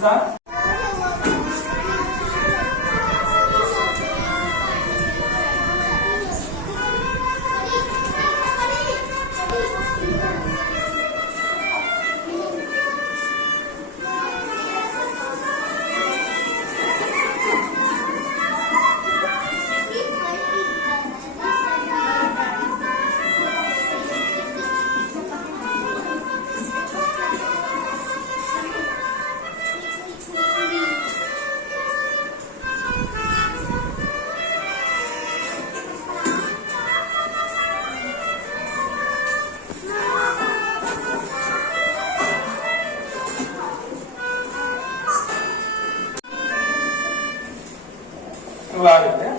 start. आगे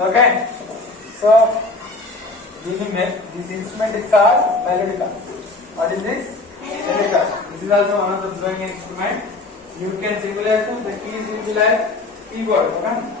okay, so this instrument is called melodica. What is this? Melodica. This is also one of the blowing instrument. You can simulate the keys will be like keyboard, okay?